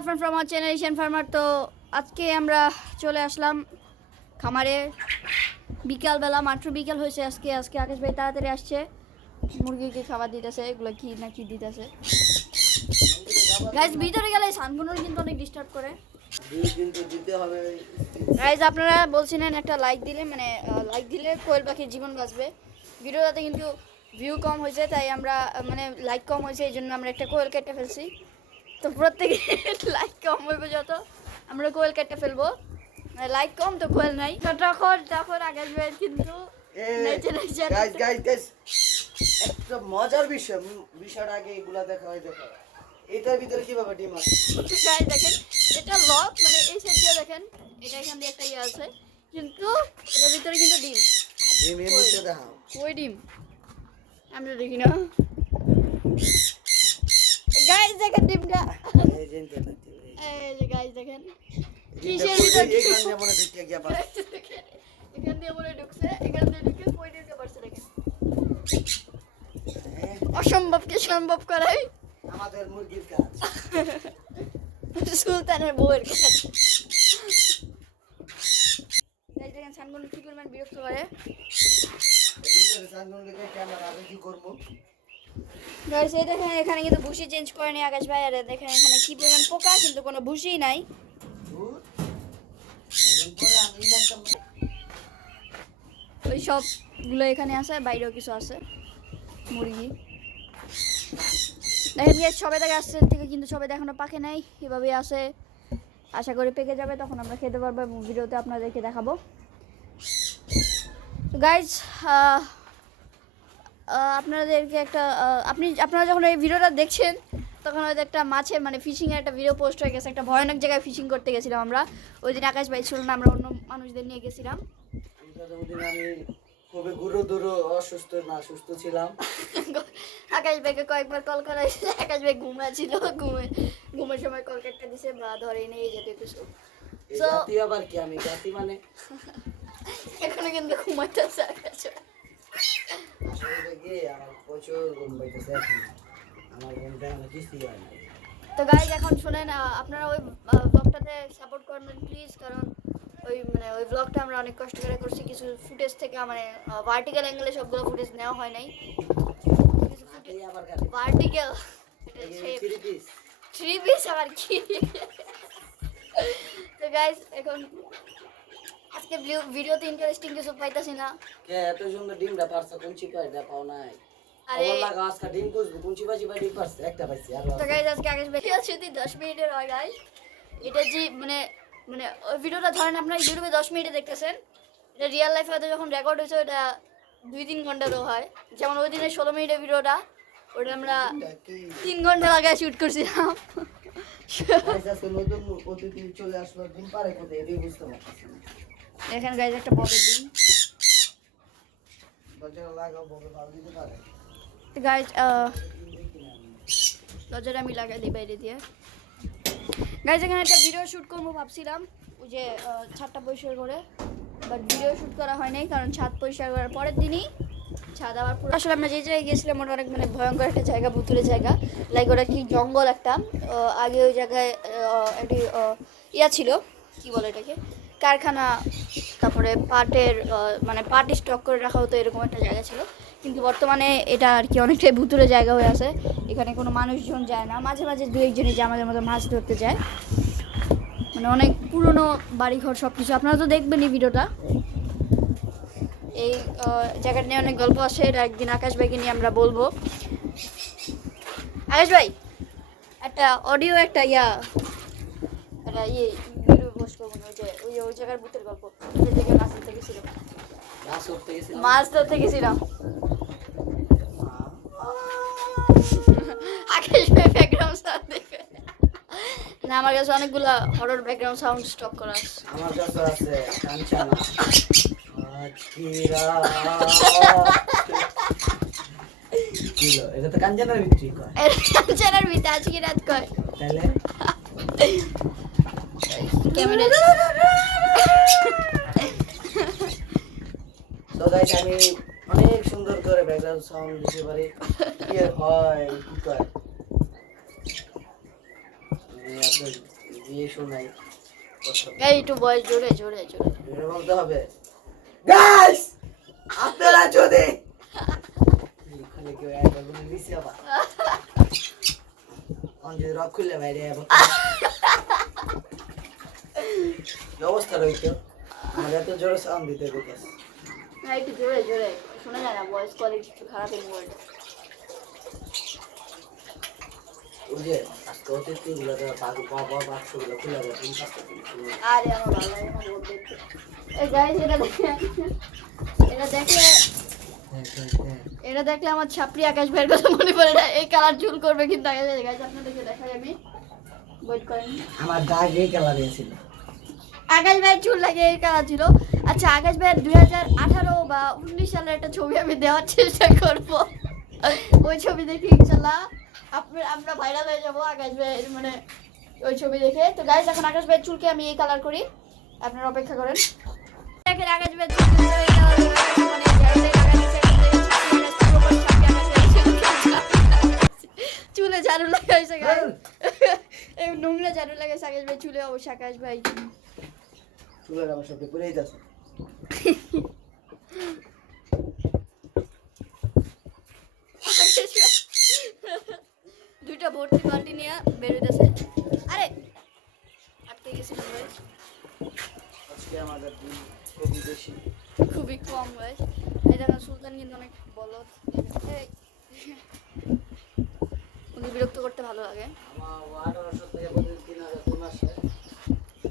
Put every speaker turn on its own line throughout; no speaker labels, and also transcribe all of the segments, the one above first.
জাফরান ফ্রম আমার channel farmer তো আজকে আমরা চলে আসলাম খামারে। বিকালবেলা, মাত্র বিকাল হয়েছে আজকে আজকে আকাশ ভাই তাড়াতাড়ি আসছে। মুরগিকে খাবার দিতেছে, এগুলো কি না কি দিতেছে। গাইজ ভিতরে গেলে সানগুনোর কিন্তু অনেক ডিস্টার্ব করে। গাইজ আপনারা বলছিলেন একটা লাইক দিলে মানে লাইক দিলে কোয়েল পাখির জীবন বাঁচবে। ভিডিওটাতে কিন্তু ভিউ কম হয়েছে, তাই আমরা মানে লাইক কম হয়েছে, এই জন্য আমরা একটা কোয়েল কেটে ফেলছি। তো প্রত্যেকে লাইক কম হইবে যত। আমরা কোয়েল কেটে ফেলব। লাইক কম তো কোয়েল নাই। তখন তখন আকাশ ভাইয়ের কিন্তু
গাইস গাইস গাইস একটা মজার বিষয় বিষয়টা আগে এগুলা দেখা হয় দেখা এটার ভিতরে কীভাবে ডিম আছে?
গাইজ দেখেন এটা লক মানে এই সাইড দিয়ে দেখেন এটা এখান দিয়ে একটা ইয়ে আছে। কিন্তু এটার ভিতরে কিন্তু ডিম।
ডিম এর মধ্যে দেখাও
কই ডিম? আমরা দেখি না। দেখেন ডিমটা।
এই যে
গাইজ দেখেন। কিসের ভিতর
এইখান দিয়ে মনে ঢুকে গিয়া পাস।
এখান দিয়ে বলে ঢুকছে এখান দিয়ে ঢুকে ঢুকে পারছে দেখেন।
হ্যাঁ,
অসম্ভবকে সম্ভব করাই।
আমাদের মুরগির কাজ।
সুলতানের বউয়ের কাছে গাইজ দেখেন সানগুন কি পরিমাণ বিরক্ত করে
সানগুলো লেগে ক্যামেরা আগে কি করব?
গাইস এই দেখেন, এখানে কিন্তু ভুসি চেঞ্জ করেনি আকাশ ভাই, আর দেখেন, এখানে কি পরিমাণ পোকা, কিন্তু কোনো ভুসিই নাই। ওই সবগুলো এখানে আছে, বাইরেও কিছু আছে, মুরগি। দেখেন গিয়ে সবে থেকে আসছে থেকে কিন্তু সবে এখনও পাকে নাই এভাবে আছে। আশা করি পেকে যাবে, তখন আমরা খেতে পারব এবং ভিডিওতে আপনাদেরকে দেখাবো। গাইজ আপনাদেরকে একটা আপনি আপনারা যখন এই ভিডিওটা দেখছেন তখন হয়তো একটা মাছের মানে ফিশিংয়ের একটা ভিডিও পোস্ট হয়ে গেছে একটা ভয়ানক জায়গায় ফিশিং করতে গেছিলাম আমরা। ওই দিন আকাশ ভাই ছিল না আমরা অন্য মানুষদের নিয়ে গেছিলাম।
খুবই গুরু দুরু অসুস্থ না সুস্থ ছিলাম।
আকাশ ভাইকে কয়েকবার কল করা হয়েছে আকাশ ভাই ঘুমাছিল ঘুমে ঘুমের সময় কল কাটটা দিছে বা ধরে নিয়ে যেতে কিছু।
এই আবার কি আমি? জাতি মানে?
এখনও কিন্তু ঘুমাইতেছে আকাশ তো গাইজ এখন শোনেন আপনারা ওই ব্লগটাতে সাপোর্ট করবেন প্লিজ কারণ ওই মানে ওই ব্লগটা আমরা অনেক কষ্ট করে করছি। কিছু ফুটেজ থেকে মানে ভার্টিক্যাল অ্যাঙ্গেলে সবগুলো ফুটেজ নেওয়া হয় নাই। ভার্টিক্যাল
থ্রি পিস
আবার কি? তো গাইজ এখন আজকে ভিডিও ভিডিওতে ইন্টারেস্টিং কিছু পাইতাছি না।
কে এত সুন্দর ডিমটা পারছে কুঞ্চি পাই এটা পাও নাই।
আরে
আমার লাগা আজকে ডিম কুচবো কুঞ্চি পাইছি পাই ডিম পারছে? একটা পাইছি আর
তো গাইজ আজকে আগে বেশি আছে যদি দশ মিনিটের হয় গাইজ এটা যে মানে মানে ওই ভিডিওটা ধরেন আপনার ইউটিউবে দশ মিনিটে দেখতেছেন এটা রিয়েল লাইফে হয়তো যখন রেকর্ড হয়েছে ওটা দুই তিন ঘন্টারও হয়। যেমন ওই দিনের ষোলো মিনিটের ভিডিওটা ওটা আমরা তিন ঘণ্টা লাগায় শ্যুট করছিলাম।
গাইস, নতুন অতিথি চলে আসলো ডিম পারে কোথায়? এটাই বুঝতে পারছি না
এখানে গাইজ একটা বড়ের দিন গাইজ দরজাটা আমি লাগাই দিই বাইরে দিয়ে। গাইজ এখানে একটা ভিডিও শ্যুট করব ভাবছিলাম ওই যে ছাদটা পরিষ্কার করে। বাট ভিডিও শ্যুট করা হয় নাই কারণ ছাদ পরিষ্কার করার পরের দিনই ছাদ আবার পুরো আসলে আমরা যে জায়গায় ওটা অনেক মানে ভয়ঙ্কর একটা জায়গা ভুতুরে জায়গা। লাইক ওটা কি জঙ্গল একটা। আগে ওই জায়গায় একটি ইয়া ছিল কি বলে এটাকে? কারখানা, তারপরে পাটের মানে পাট স্টক করে রাখা হতো এরকম একটা জায়গা ছিল। কিন্তু বর্তমানে এটা আর কি অনেকটাই ভুতুরে জায়গা হয়ে আছে। এখানে কোনো মানুষজন যায় না। মাঝে মাঝে দু একজনই যে আমাদের মতো মাছ ধরতে যায়। মানে অনেক পুরনো বাড়িঘর সব কিছু আপনারা তো দেখবেনই ভিডিওটা। এই জায়গাটা নিয়ে অনেক গল্প আছে। এটা একদিন আকাশ ভাইকে নিয়ে আমরা বলব। আকাশ ভাই, একটা অডিও একটা ইয়া, একটা ইয়ে ভিডিও পোস্ট করব না, ওই যে জায়গার ভূতের গল্প। ওই জায়গায় মাছ ধরতে গেছিলাম। মাছ ধরতে গেছিলাম? আকাশ ভাই ব্যাকগ্রাউন্ড সাউন্ড দেখবে না আমার কাছে অনেকগুলা হরর ব্যাকগ্রাউন্ড সাউন্ড স্টক করা আছে।
আমার কাছে আছে কাঞ্চানা আজকিরা কিলো এটা তো কাঞ্চানার করে
এর চ্যানেল আজকে রাত কয়?
তাহলে?
ক্যামেরা
তো গাইস আমি অনেক সুন্দর করে ব্যাকগ্রাউন্ড সাউন্ড দিতে পারি। কি হয় কি কয়? আমি শোনাই।
এই একটু বয়স জোরে জোরে জোরে।
করে বলতে হবে। গাইস আপনারা যদি এখানে কেউ আবার। রক খুললে বাইরে আবার কি অবস্থা রইতো? আমার এত জোরে সাউন্ড দিতে
না একটু জোরে জোরে। শোনা যায় না ভয়েস কোয়ালিটি একটু খারাপ এই মোবাইলটা
ওই যে আজকে অতিথি গুলো বাবু বাবা বাক্সগুলো খুলে দেয় তুমি কাজটা
আরে আমার ভালো লাগে না বোধ এই গাইস এটা দেখে। এটা দেখলে
হ্যাঁ হ্যাঁ হ্যাঁ।
এটা দেখলে আমার ছাপড়ি আকাশ ভাইয়ের কথা মনে পড়ে না। এই কালার চুল করবে কিন্তু গাইস আপনাদেরকে দেখাই আমি। ওয়েট করেন।
আমার দাগ এই কালারে ছিল।
আকাশ ভাইয়ের চুল লাগে, এই কালার ছিল। আচ্ছা আকাশ ভাইয়ের দুই হাজার আঠারো বা উনিশ সালের একটা ছবি আমি দেওয়ার চেষ্টা করব। ওই ছবি দেখে ইনশাল্লাহ আপনার, আমরা ভাইরাল হয়ে যাব আকাশ ভাইয়ের মানে ওই ছবি দেখে। তো গাইজ এখন আকাশ ভাইয়ের চুলকে আমি এই কালার করি। আপনারা অপেক্ষা করেন। দেখেন, আকাশ ভাইয়ের চুল ঝাড়ু লাগাইছে গাইজ নোংরা ঝাড়ু লাগাইছে আকাশ ভাই চুলে, অবশ্যই আকাশ ভাই।
আমার
দুইটা ভর্তি বালতি নিয়ে বেরোতেছে আরে আটকে গেছিলাম ভাই
আজকে আমাদের খুবই বেশি।
খুবই কম ভাই এই দেখেন সুলতান কিন্তু অনেক বলত বিরক্ত করতে ভালো লাগে।
আমার আঠারোশো থেকে প্রতিদিন তিন হাজার তিন মাসে।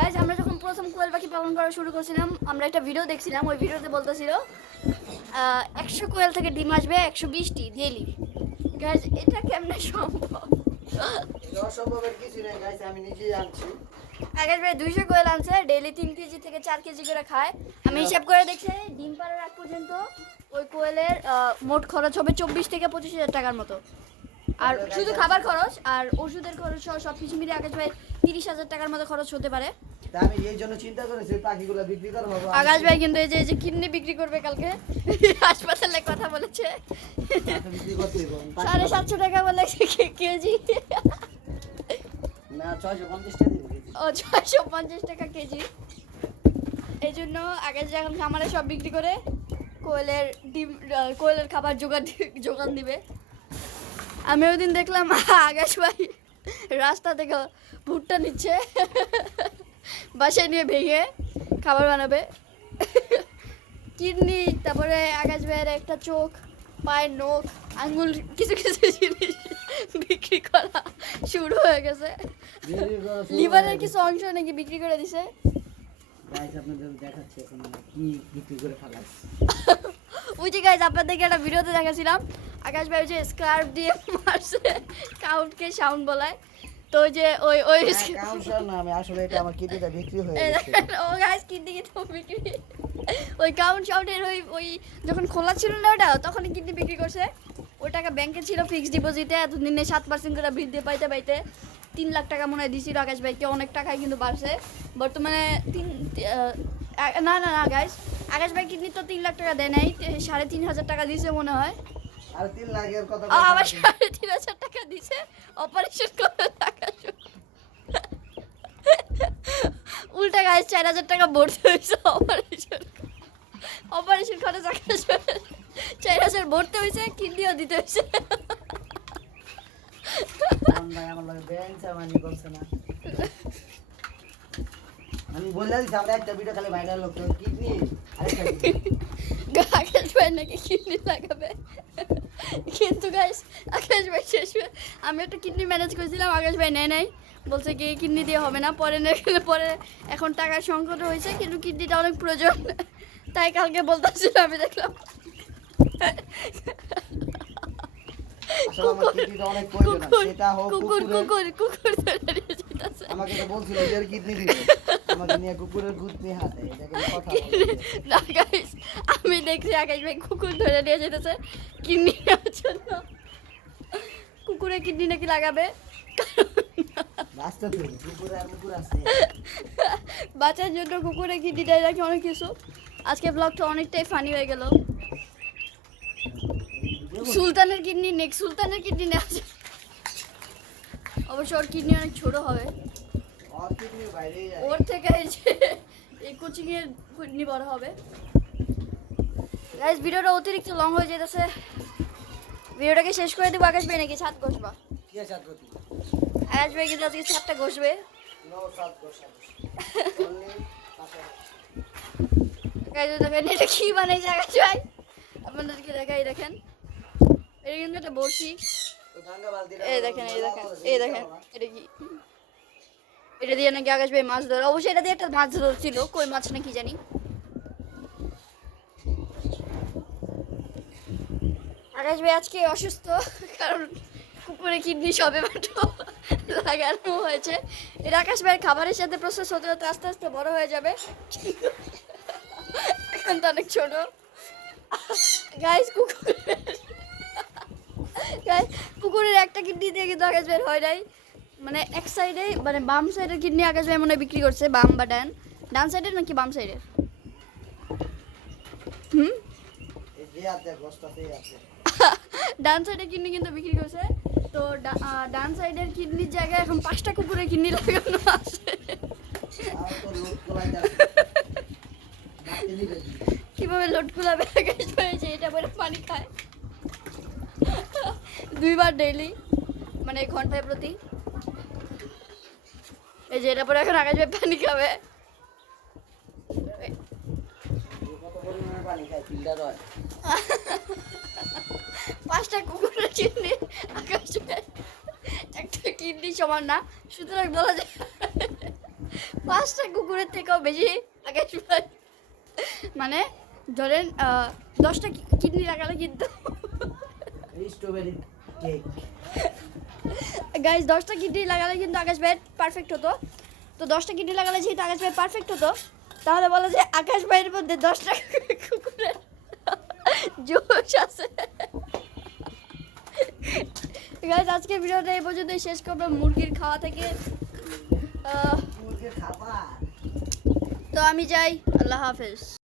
গাইজ আমরা যখন প্রথম কোয়েল পাখি পালন করা শুরু করছিলাম আমরা একটা ভিডিও দেখছিলাম ওই ভিডিওতে বলতেছিল একশো কোয়েল থেকে ডিম আসবে একশো বিশটি ডেলি গাইজ এটা কেমনে সম্ভব?
অসম্ভবের কিছু নেই গাইছে আমি নিজেই আনছি।
আগের ভাই দুইশো কোয়েল আনছে ডেইলি তিন কেজি থেকে চার কেজি করে খায়। আমি হিসাব করে দেখছি ডিম পাড়ার আগ পর্যন্ত ওই কোয়েলের মোট খরচ হবে চব্বিশ থেকে পঁচিশ হাজার টাকার মতো। আর শুধু খাবার খরচ আর ওষুধের খরচ সব কিছু মিলে আকাশ ভাই তিরিশ হাজার টাকার মতো খরচ হতে পারে।
আমি এই জন্য চিন্তা করেছি পাখিগুলো বিক্রি করব
আকাশ ভাই কিন্তু এই যে এই যে কিডনি বিক্রি করবে কালকে হাসপাতালে কথা বলেছে।
পাখি
সাড়ে সাতশো টাকা বলে কেজি।
না ছয়শো পঞ্চাশ টাকা
ও ছয়শো পঞ্চাশ টাকা কেজি। এই জন্য আগে যখন খামারে সব বিক্রি করে কোয়েলের ডিম কোয়েলের খাবার জোগান যোগান দিবে। আমি ওই দিন দেখলাম আকাশ ভাই রাস্তা থেকে ভুট্টা নিচ্ছে। বাসায় নিয়ে ভেঙে খাবার বানাবে। কিডনি তারপরে আকাশ ভাইয়ের একটা চোখ পায়ের নখ আঙ্গুল কিছু কিছু জিনিস বিক্রি করা শুরু হয়ে গেছে। লিভারের কিছু অংশ নাকি বিক্রি করে দিছে। ওই যে গাইজ আপনাদেরকে একটা ভিডিওতে দেখাছিলাম। আকাশ ভাই যে স্কার্ফ দিয়ে মারছে কাউন্টকে সাউন্ড বলায়। তো যে ওই ওই
কাউন্টার না আমি আসলে এটা আমার কিডনিটা বিক্রি হয়ে গেছে।
ও গাইজ কিডনি কিন্তু বিক্রি ওই কাউন্ট সাউন্ডের ওই ওই যখন খোলা ছিল না ওটা তখন কিডনি বিক্রি করছে। ওই টাকা ব্যাংকে ছিল ফিক্সড ডিপোজিটে এতদিনে সাত পার্সেন্ট করে বৃদ্ধি পাইতে পাইতে তিন লাখ টাকা মনে হয় দিছিল। আকাশ ভাইকে অনেক টাকাই কিন্তু বাড়ছে। বর্তমানে তিন না না না গাইজ আকাশ ভাই কিডনি তো তিন লাখ টাকা দেয় নাই সাড়ে তিন হাজার টাকা দিয়েছে মনে হয়।
আর তিন লাখের কথা
আবার সাড়ে তিন হাজার টাকা দিছে। অপারেশন করে উল্টা গায়ে চার হাজার টাকা ভরতে হয়েছে অপারেশন অপারেশন খরচ আকাশ চার হাজার ভরতে হয়েছে কিডনিও দিতে হয়েছে।
আমি আমরা একটা ভিডিও খালি ভাইরাল কিডনি?
আকাশ ভাই নাকি কিডনি লাগাবে? কিন্তু গাইস আকাশ ভাই শেষ আমি একটা কিডনি ম্যানেজ করেছিলাম আকাশ ভাই নেয় নাই। বলছে কি কিডনি দিয়ে হবে না পরে নে- পরে এখন টাকার সংকট হয়েছে কিন্তু কিডনিটা অনেক প্রয়োজন। তাই কালকে বলতেছিল আমি দেখলাম। কুকুর কুকুর কুকুর কুকুর ধরে নিয়ে যেতেছে।
আমাকে তো বলছিল যে কিডনি দিবে আমাকে নিয়ে কুকুরের গুদ হাতে এটা কোনো কথা বলে।
না। গাইস আমি দেখছি আকাশ ভাই কুকুর ধরে নিয়ে যেতেছে কিডনি নেওয়ার জন্য। কুকুরে কিডনি নাকি লাগাবে?
রাস্তা জন্য কুকুরে আছে।
কুকুরে কিডনিটাই রাখি অনেক কিছু। আজকে ব্লগটা অনেকটাই ফানি হয়ে গেল। সুলতানের কিডনি নেক্সট সুলতানের কিডনি যায়। অবশ্য ওর কিডনি অনেক ছোট হবে।
ওর
থেকে এই যে এই কোচিং এর কিডনি বড় হবে। গাইস ভিডিওটা অতিরিক্ত লং হয়ে যেতেছে। ভিডিওটাকে শেষ করে দেবো আকাশ ভাই নাকি ছাদ ঘষবা
কি আছে আর
ভাই কিন্তু আজকে ছাদটা ঘষবে। দেখেন এটা কি বানাইছে আকাশ ভাই? আপনাদেরকে দেখাই দেখেন। এটা কিন্তু একটা বড়শি। এই দেখেন এই দেখেন এই দেখেন এটা কি? এটা দিয়ে নাকি আকাশ ভাই মাছ ধরে অবশ্যই এটা দিয়ে একটা মাছ ধরছিল কই মাছ না কি জানি। আকাশ ভাই আজকে অসুস্থ কারণ কুকুরে কিডনি সবে মাত্র লাগানো হয়েছে। এটা আকাশ ভাইয়ের খাবারের সাথে প্রসেস হতে হতে আস্তে আস্তে বড় হয়ে যাবে। এখন তো অনেক ছোট। গাইস কুকুর গাইস কুকুরের একটা কিডনি দিয়ে কিন্তু আকাশ বের হয় নাই। মানে এক সাইডে মানে বাম সাইডের কিডনি আকাশ ভাই মনে বিক্রি করছে বাম বা ডান। ডান সাইডের নাকি বাম সাইডের হুম? ডান সাইডের কিডনি কিন্তু বিক্রি করছে। তো ডান সাইডের কিডনির জায়গায় এখন পাঁচটা কুকুরের কিডনি লাগানো আছে। কীভাবে আকাশ ভাই যে এটা পরে পানি খায়। দুইবার ডেইলি মানে ঘন্টায় প্রতি। এই যে এটা পরে এখন আকাশ ভাই পানি খাবে।
পানি খায়
পাঁচটা কুকুরের কিডনি আকাশ। একটা কিডনি সমান না সুতরাং বলা যায় পাঁচটা কুকুরের থেকেও বেশি আকাশ ভাই মানে ধরেন দশটা কিডনি লাগালে কিন্তু
এই স্ট্রবেরি কেক
গাইজ দশটা কিডনি লাগালে কিন্তু আকাশ ভাইয়ের পারফেক্ট হতো। তো দশটা কিডনি লাগালে যেহেতু আকাশ ভাই পারফেক্ট হতো তাহলে বলা যায় আকাশ ভাইয়ের মধ্যে দশটা কুকুরের জোশ আছে। গাইজ আজকে ভিডিওটা এই পর্যন্তই। শেষ করব মুরগির খাওয়া থেকে। তো আমি যাই। আল্লাহ হাফেজ।